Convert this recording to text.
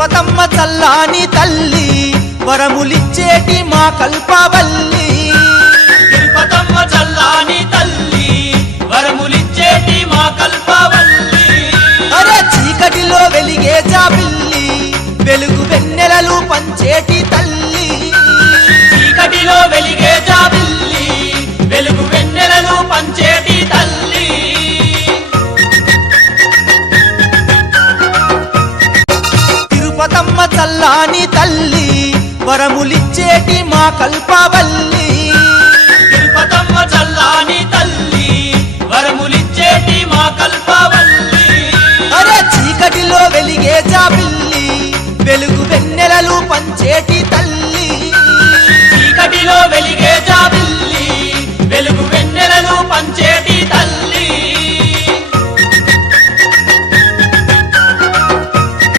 తిరుపతమ్మ చల్లాని తల్లి వరములిచ్చేటి మా కల్పవల్లి తిరుపతమ్మ చల్లాని తల్లి వరములిచ్చేటి మా కల్పవల్లి అరే చీకటిలో వెలిగే జాబిల్లి వెలుగు వెన్నెలలు పంచేటి తల్లి చీకటిలో వెలిగే జాబిల్లి వెలుగు వెన్నెలలు పంచేటి తల్లి తిరుపతమ్మ చల్లాని తల్లి వరములిచ్చేటి మా కల్పవల్లి తిరుపతమ్మ చల్లాని తల్లి వరములిచ్చేటి మా కల్పవల్లి అరే చీకటిలో వెలిగే జాబిల్లి వెలుగు వెన్నెలలు పంచేటి